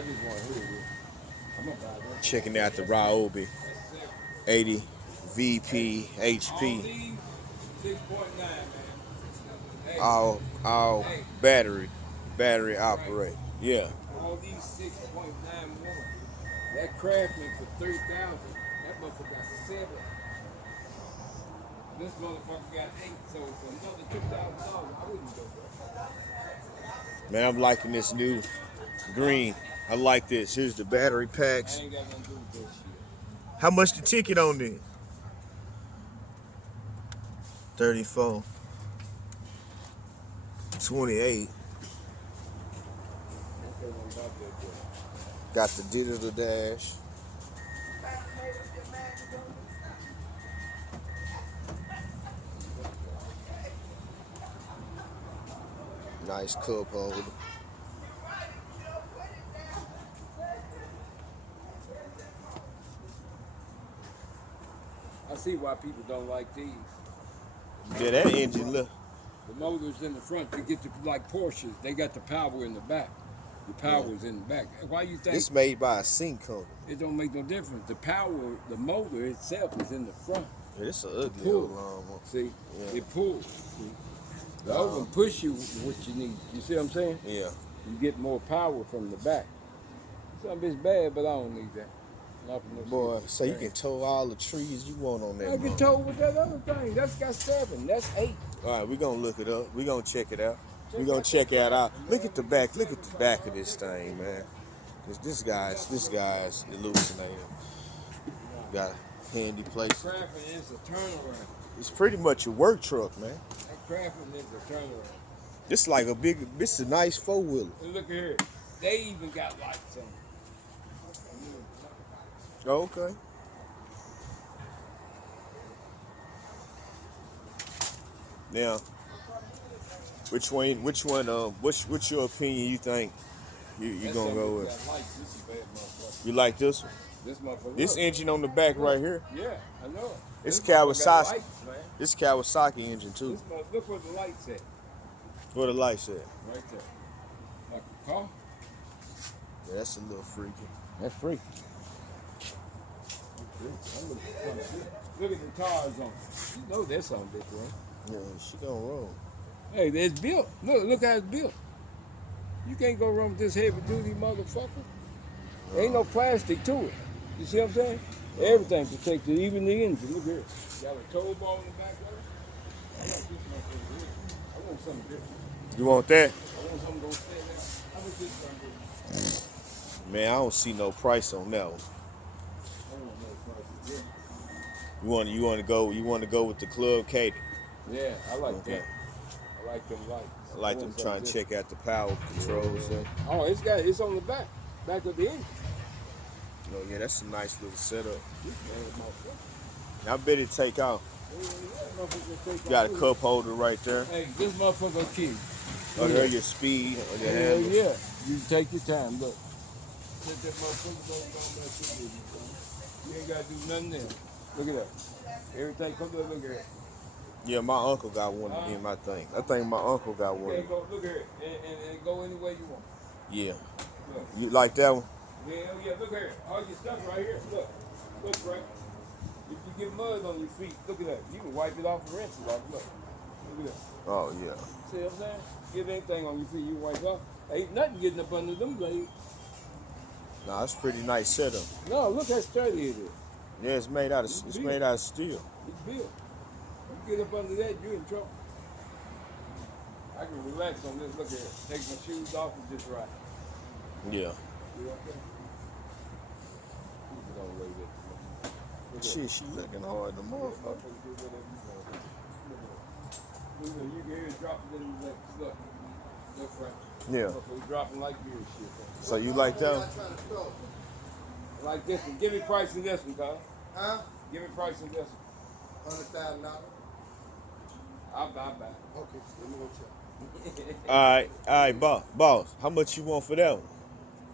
I just want to hear it. I'm gonna buy that. Checking out the Ryobi 80 VP All HP. these 6.9, man. Hey, All hey, battery right. operate. Yeah. All these 6.91. That Craftsman for 3,000. That motherfucker got 7. This motherfucker got 8. So for another $2,000, I wouldn't go there. Man, I'm liking this new green. I like this. Here's the battery I packs. ain't got nothing to do with this shit. How much the ticket on this? 34. 28. Got the digital dash. Nice cup holder. I see why people don't like these. Yeah, that engine look. The motors in the front, you get the, like Porsches, they got the power in the back. The power is in the back. Why you think It's made by a sync company. it don't make no difference? The power, the motor itself is in the front. Yeah, it's an ugly Pull. old lawnmower. See, Yeah. it pulls. See? The other one push you what you need. You see what I'm saying? Yeah. You get more power from the back. Some bitch bad, but I don't need that. Not for no Boy, shit. so you can tow all the trees you want on that. I can tow with that other thing. That's got 7. That's 8. All right, we're going to look it up. We're going to check it out. We're going to check it out. Look at the back. Look at the back of this thing, man. This guy's hallucinating. Got a handy place. Crafting is a turnaround. It's pretty much a work truck, man. That crafting is a turnaround. This like this is a nice four-wheeler. And look here. They even got lights on. Oh, okay. Now, what's your opinion you think you gonna go with? Lights. This is a bad motherfucker. You like this one? This motherfucker. This look. engine on the back right here, Yeah, I know it. It's This motherfucker got Kawasaki. lights, man. this Kawasaki engine too. Look where the lights at. Where the lights at? Right there. Like a car. Yeah, that's a little freaky. That's free. Look at the tires on it. You know that's on this, right? Yeah, she gonna roll. Hey, it's built. Look how it's built. You can't go wrong with this heavy duty motherfucker. Ain't no plastic to it. You see what I'm saying? Everything protected, even the engine. Look here. Got a tow ball in the back of it. I like this motherfucker here. I want something different. You want that? I want something to go stand there. How much this one? Man, I don't see no price on that one. I don't know the price again. You want to go with the Club Katie. Yeah, I like Okay. that. I like them lights. I like them trying to check out the power controls. Oh, it's on the back of the engine. Oh yeah, that's a nice little setup. This bad motherfucker. I bet it take off. Got a cup holder right there. Hey, this motherfucker key. Oh, there your speed on your Hell handles. yeah. You take your time, look. Let that motherfucker go down there to you. You ain't gotta do nothing there. Look at that. Everything come there, look at it. Yeah, my uncle got one in my thing. I think my uncle got You one. can go, look at it, and go any way you want. Yeah. Look. You like that one? Yeah, yeah, look here. All your stuff right here. Look, Frank. If you get mud on your feet, look at that. You can wipe it off and rinse it off. Look at that. Oh yeah. See what I'm saying? Get anything on your feet, you wipe off. Ain't nothing getting up under them blades. Nah, it's pretty nice setup. No, look how sturdy it is. Yeah, it's made out of steel. It's built. You get up under that, you're in trouble. I can relax on this. Look at it. Take my shoes off and just ride. Yeah. You know what I'm saying? People don't weigh that. Look at Shit, she looking hard, the motherfucker. Motherfuckers do whatever you want. Look at it. You can hear it dropping in the legs. Look. Look, Frank. Yeah. Motherfuckers dropping like beer shit. So you like that one? I like this one. Give me price in this one, Kyle. Huh? Give me price in this one. $100,000. I'll buy back. Okay, let me go check. All right, boss. How much you want for that one?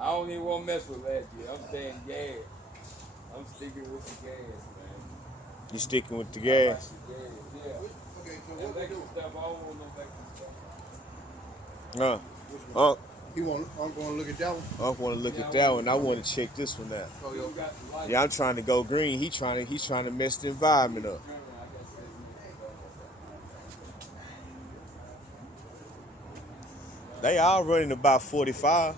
I don't even want to mess with last year. I'm staying gas. I'm sticking with the gas, man. You sticking with the I gas? like the gas, yeah. Okay, so That what we extra do? stuff, I don't want no extra stuff. Huh? Get I'm going to look at that one. I want to look at that one. I want to check this one out. Oh, yo. Yeah, I'm trying to go green. He's trying to mess the environment up. They all running about 45.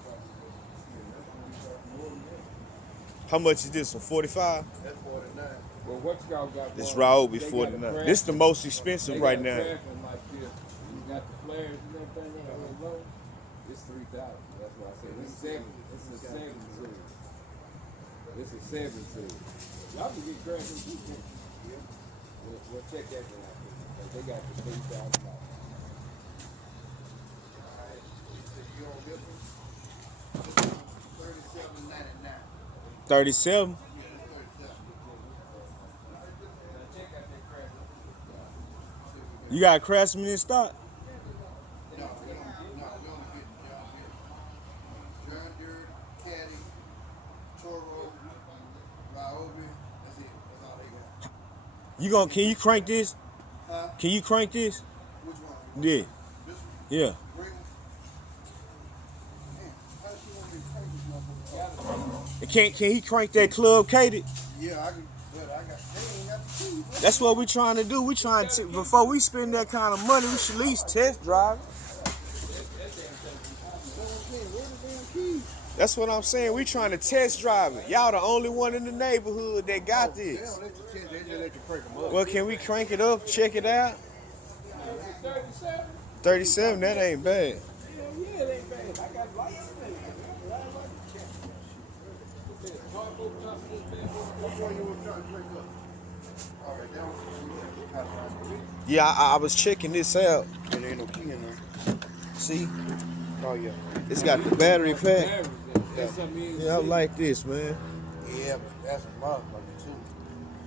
How much is this one? 45? That's 49. Well, what y'all got? This going on? Ryobi They got 49. the This the most They expensive got right a now. crafting like this. You got the flares and everything on the low. It's 3,000. That's what I said. It's seven. It's a 7 series. It's a 7 series. Y'all can get crafting too. Yeah. We'll check that one out. Because they got the $3,000. You on this one? 37.99. 37. Yeah, that's 37. You got a Craftsman in stock? No, we only get John Deere, Caddy, Toro, Ryobi. That's it. That's all they got. Can you crank this? Huh? Can you crank this? Which one? Yeah. This one? Yeah. Green one? Man, how does she want me to crank this motherfucker? Can he crank that club cated? Yeah, I can, but they ain't got the keys. That's what we trying to do. We trying to before we spend that kind of money, we should at least test drive. That's what I'm saying. We trying to test drive it. Y'all the only one in the neighborhood that got They this. don't let you test, they just let you crank them up. Well, can we crank it up? Check it out. 37? 37. That ain't bad. Yeah, it ain't bad. I got lights in it. Which one you were trying to crank up? All right, that one. Yeah, I was checking this out. And there ain't no key in there. See, Oh, yeah. it's got the battery pack. That's something you Yeah, I like this, man. Yeah, but that's a motherfucker, too.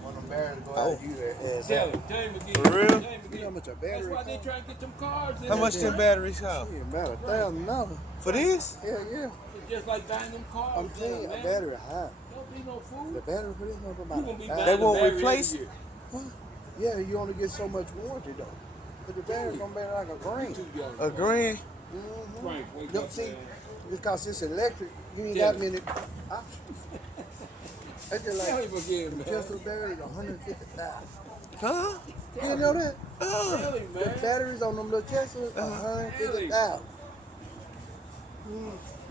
When them barriers go Oh. out, you there. Tell him again. For real? Tell him You know how again. much a That's battery why they costs? trying to get them cars in How much there. them batteries cost? Yeah, about $1,000. For this? Hell yeah. It's just like buying them cars. I'm telling you, a man. battery high. Don't be no The fool. battery for this motherfucker You about gonna be $1,000. buying They the won't battery replace every it? year. Yeah, you only get so much warranty though. But the battery's gonna be like a grand. Too young. A grand? Mm-hmm. Frank, wake Yep, up, see, man. because it's electric, you ain't Yeah. got many options. That's just Tell like him again, man. Tesla battery is 150,000. Huh? You didn't know that? Tell him, The man. batteries on them little Teslas, 150,000.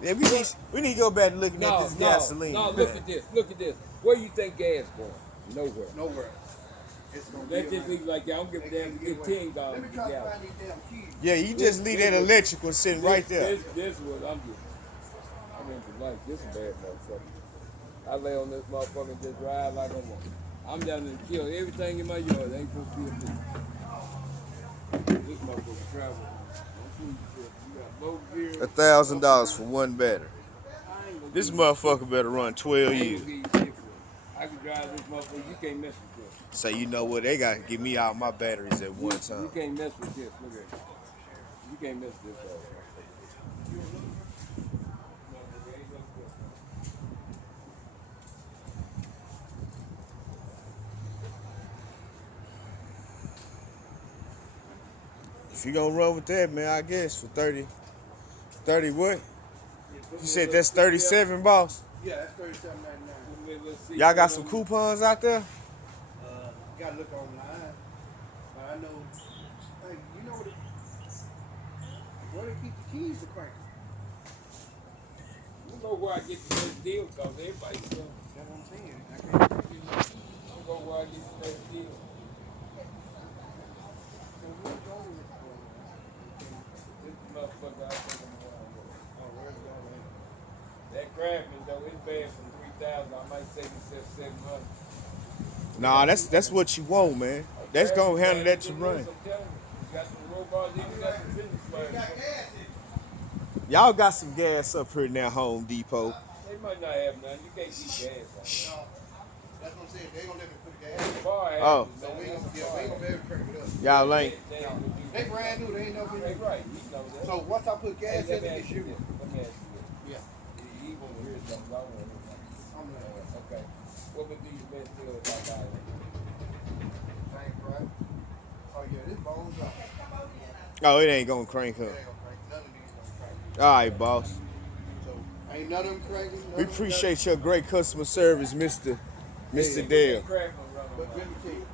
Yeah, we need to go back to looking at this gasoline. No, look at this. Look at this. Where you think gas going? Nowhere. Nowhere. It's gonna Let's be just leave it like that. I don't give a damn if you get $10 Let me a try to gallon. find these damn keys. Yeah, you just leave that electrical sitting right there. This what I'm doing. I'm into life. This is a bad motherfucker. I lay on this motherfucker and just ride like I want. I'm down there to kill everything in my yard. They ain't supposed to be a thing. This motherfucker travel. Don't fool yourself. You got low gear. $1,000 for one battery. I ain't gonna This give motherfucker better run 12 I ain't years. gonna give you shit for it. I can drive this motherfucker. You can't mess with this. So you know what? They got to give me all my batteries at one You time. can't mess with this. Look at it. You can't mess with this. Motherfucker. If you gonna run with that, man, I guess for 30 what? You said that's 37, boss? Yeah, that's $37.99. Let's see. Y'all got some coupons out there? You gotta look online. But I know, hey, you know where they keep the keys to crank? You know where I get the best deal, cause everybody selling. That's what I'm saying. I can't You know where I get the best deal. This motherfucker, I think I'm going to. That Craftsman though, it's bad from 3,000. I might say this at 700. Nah, that's what you want, man. That's gonna handle that to run. I'm telling you, you got some robots, even got some fitness flags. Y'all got some gas up here now, Home Depot. They might not have none. You can't see gas. No, that's what I'm saying. They ain't gonna let me put the gas in. Bar Oh. So we ain't gonna be able to crank it up. Y'all ain't. They brand new. They ain't never They been. right. You know that. So once I put gas Hey, in it, it's you. Let me ask you this. Yeah. He want to hear something. I want to hear something. I'm like, Okay. What would be your best deal if I got it? thank right. Oh yeah, this bone's up. Oh, it ain't gonna crank It up. ain't gonna crank. None of these gonna crank. All right, boss. Ain't none of them cranking. We appreciate your great customer service, Mr. Hey, Dale. crap on running But around. let me tell you,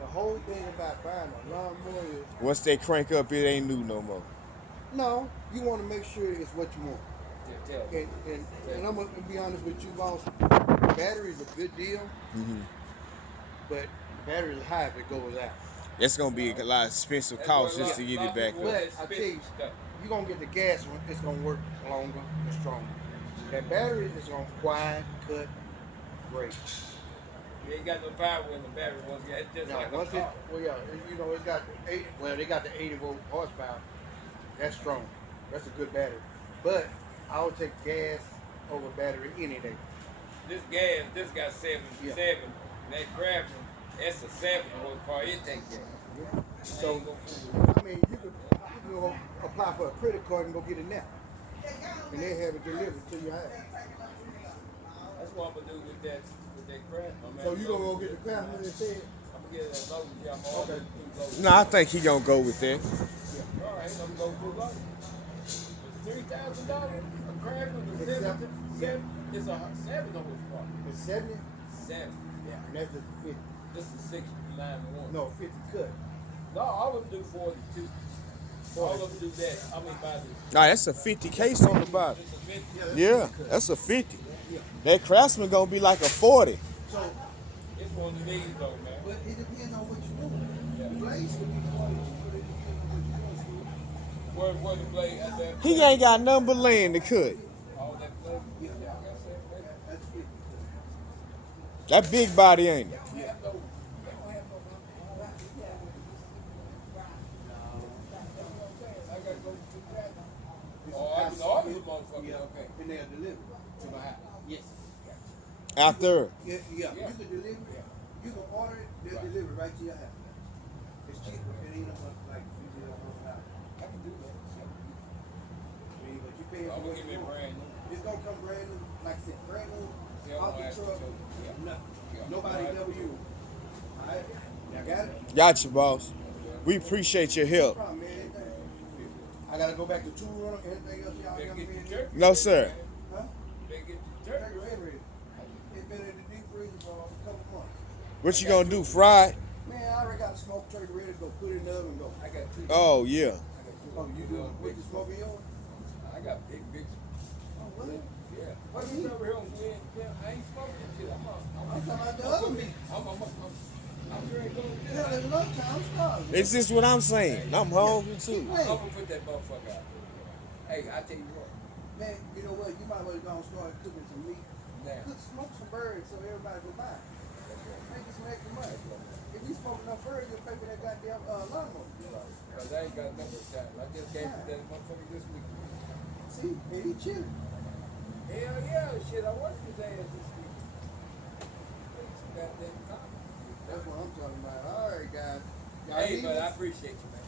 the whole thing about buying a lawnmower is Once they crank up, it ain't new no more. no, you want to make sure it's what you want. Tell me. And I'm gonna be honest with you, boss. Battery's a good deal, but the battery is high if it goes out. That's gonna be a lot of expensive That's cost what just to get it back people up. But want. I tell you, Stuff. you're gonna get the gas one, it's gonna work longer and stronger. That battery is gonna quiet, cut, break. You ain't got no power in the battery once you it's just Now, like once a it, car. well, yeah, you know, it's got they got the 80-volt horsepower. That's strong. That's a good battery. But I would take gas over battery any day. This got 7. Yeah. That crap, that's a 7 horsepower. It take that. So, I mean, you could go apply for a credit card and go get it now, and they have it delivered to your house. That's what I'm gonna do with that crap. So you gonna go get the craftsman instead? I'm gonna get it as low as I'm all Okay. No, I think he gonna go with that. All right, I'm gonna go too low. $3,000 a craftsman is It's 7. It's a 7 horsepower. It's 70, 7. Yeah. and that's just 50. This is 691. No, 50 cut. No, all of them do 42. All of them do that. I mean, by the. Nah, that's a 50 case on the bottom. It's a 50. Yeah, that's a 50. That Craftsman gonna be like a 40. So, It's one of these though, man. but it depends on what you want. The blades could be 40. Where the blade at that? He ain't got nothing but land to cut. All that blade. Yeah, I got That's 50. That big body ain't it? Oh, I can order the motherfucker. Yeah, Okay. and they'll deliver to my house. Yes. Out there. Yeah, you can deliver it. You can order it, they'll deliver right to your house. It's cheaper. It ain't like $50 out. I can do that. I mean, but you pay I'm for gonna what give you it want. brand new. It's gonna come brand new, like I said, brand new, Yeah, off I'm the gonna truck, ask you to. Yeah. nothing. Yeah. Nobody Alright. never used. Alright, y'all got it? Got you, boss. We appreciate your No help. problem, man. Anything. I gotta go back to tool rental. Anything else y'all Better got get me the in? turkey. No, sir. Huh? Better get the Turkey turkey. ready. It's been in the deep freezer for a couple months. What you gonna do? Fry? Man, I already got smoked turkey ready to go. Put it in the oven and go. I got 2. Oh yeah. I got 2. Oh, you do it with the smoking yours? I got big. Oh, really? Yeah. What you over here on Glen? Yeah, I ain't smoking shit. I'm talking about the other meat. I'm ready to go. Yeah, there's enough time. I'm starving. It's just what I'm saying. I'm hungry too. I'm gonna put that motherfucker out there. Hey, I tell you what. Man, you know what? You might as well go and start cooking some meat. Now, Smoke some birds so everybody will buy it. Make you some extra money. If you smoke enough birds, you'll pay for that goddamn lawnmower. cause I ain't got nothing to time. I just gave you that motherfucker this week. See, and he chilling. Hell yeah, shit, I watched his ass this week. Goddamn cop. That's what I'm talking about. All right, guys. Y'all Hey, need but I it? appreciate you, man.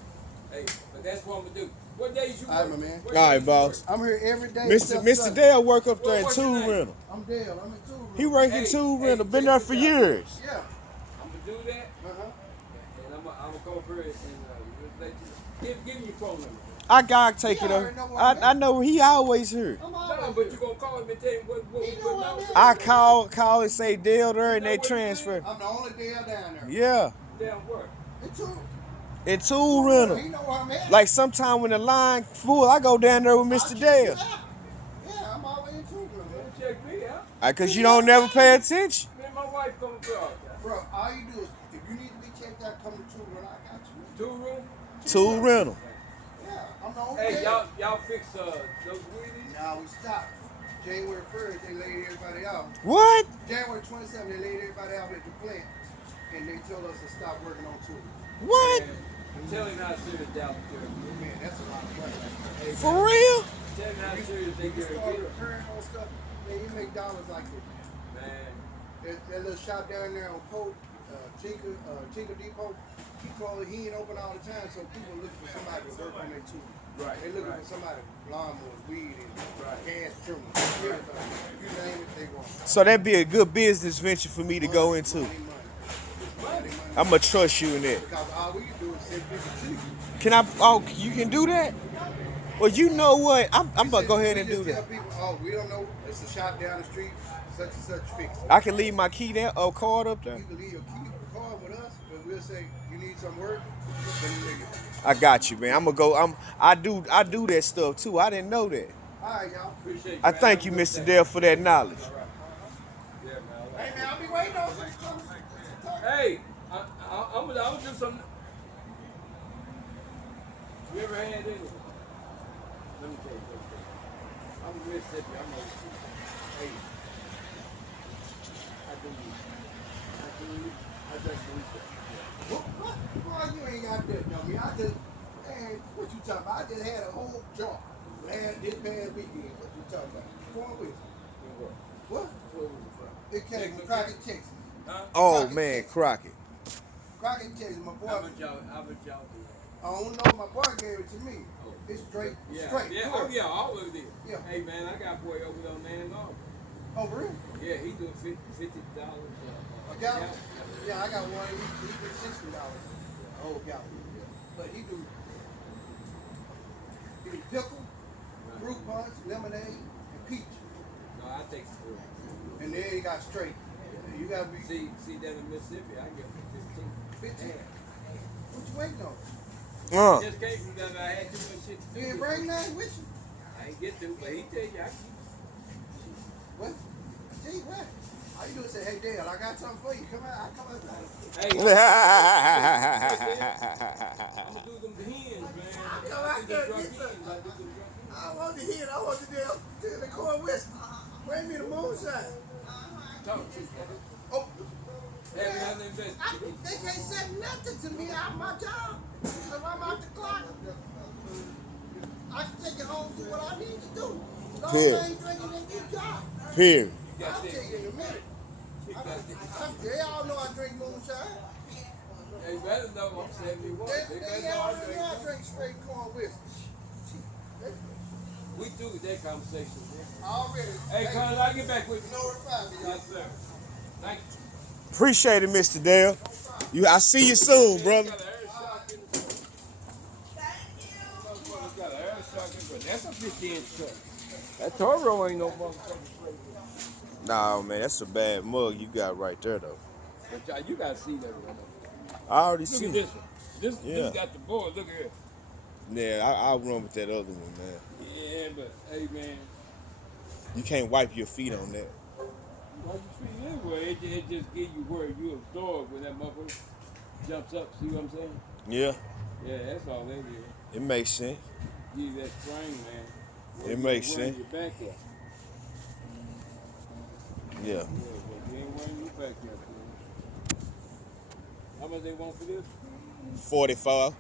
Hey, but that's what I'm gonna do. What days you work? All right, my man. What All right, days you boss. I'm here every day. Mr. except Mr. Sunday. Dale work up there in What's your tool name? rental. I'm Dale. I'm in two rooms. He working Hey, tool hey, rental. Been check there this for out. years. Yeah. I'm gonna do that, and I'm gonna come up here and let you give me your phone number. I gotta take He it already up. know what I'm I know he always here. I'm No, always but you gonna call him and tell him what He we know putting I'm out. here. I call and say Dale there and they transfer. I'm the only Dale down there. Yeah. Damn work. In two. In tool rental. He know where I'm at. Like sometime when the line full, I go down there with I'll Mr. check Dale. you out. Yeah, I'm always in two rooms. Don't check me out. Cause you don't never pay attention. Me and my wife coming through all the time. Bro, all you do is, if you need to be checked out, come to two room. I got you. 2 room. Tool rental. Yeah, I'm the only Hey, Dale. y'all fix those wheelies. Now we stopped. January 1st, they laid everybody out. What? January 27th, they laid everybody out at the plant, and they told us to stop working on tour. What? Tell him how serious Dallas is. Man, that's a lot of money. Hey, For real? tell him how serious they You get. start repairing on stuff, man, you make dollars like this. Man, That little shop down there on Pope, Tinker Depot, he called it, he ain't open all the time, so people looking for somebody to work on their tool. Right, They looking right. for somebody, lawnmowers, weed, and Right. gas trimmers, everything. You name it, they want. So that'd be a good business venture for me to go into. Money, money. Money, money. I'ma trust you in that. Because all we can do is send people to you. Can I? Oh, you can do that? Well, you know what? I'm We gonna go just- ahead we and just do tell that. people, oh, we don't know. It's a shop down the street. Such and such fix it. I can leave my key there or card up there. You can leave your key card with us, but we'll say you need some work. Send them niggas. I got you, man. I'm gonna go. I do that stuff too. I didn't know that. All right, y'all. Appreciate you. I man. thank Have you, a good Mr. day. Dale, for that knowledge. All right. Yeah, man. Hey, man, I'll be waiting on you. Hey, I'm gonna do some. You ever had any? Let me tell you. I'm from Mississippi. I'm gonna. Hey, I drink moonshine. What? Boy, you ain't got that, no me. Man, what you talking about? I just had a whole jar this past weekend. What you talking about? Going with you. What? Where was it from? It came from Crockett, Texas. Huh? Oh Crockett, man, Texas. Crockett. Crockett, Texas. My boy. How about y'all do? I don't know. My boy gave it to me. It's straight. Yeah, Straight. yeah, pure. oh yeah, all of it. Yeah. Hey man, I got a boy over there on Man Long. Oh, for real? Yeah, he do $50. A gallon? Yeah, I got one. He do $60. A whole gallon. But he do pickle, fruit punch, lemonade, and peach. No, I take the fruit. And then he got straight. And you gotta be See that in Mississippi, I get 15. 15. What you waiting on? Just came from that I had too much shit to do. You ain't bring nothing with you? I ain't get to, but he tell you I keep. What? Gee, what? All you do is say, hey, Dale, I got something for you. Come out. I come outside. Hey, I'm gonna do them hens, man. Yo, I Do them can't drunk get hens. I do them drunk hens. I want to hear it. I want to do the corn whiskey. Bring me the moonshine. Talk to you. Oh. Have you had an investigation? They can't say nothing to me out of my job. If I'm out the clock, I can take it home, do what I need to do. As long as I ain't drinking in this job. Period. I'll take it in a minute. They all know I drink moonshine. They better know I'm 71. They They better know I already know I drink. drink straight corn whiskey. We do that conversation, man. Already. Hey, Colin, I'll get back with you. Notify me, y'all. Yes, sir. Thank you. Appreciate it, Mr. Dale. I see you soon, brother. Got an air shock in the got an air shock in the That's a 50-inch truck. That Toro ain't no motherfucking straight. Nah, man, that's a bad mug you got right there, though. But you gotta see that one. I already Look see at it. this one. Yeah. This got the board. Look at it. Yeah, I'll run with that other one, man. Yeah, but hey, man. You can't wipe your feet on that. Why you feel anyway? It just give you where you absorb when that motherfucker jumps up. See what I'm saying? Yeah, Yeah, that's all that is. it makes sense. Give you that spring, man. It makes Where sense. your back at. Yeah. Yeah, but you ain't wearing your back yet. How much they want for this? 45.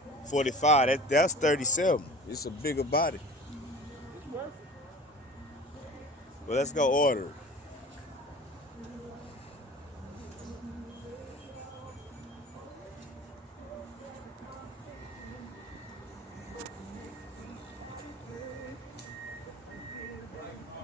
That's 37. It's a bigger body. It's worth it. Well, let's go order it.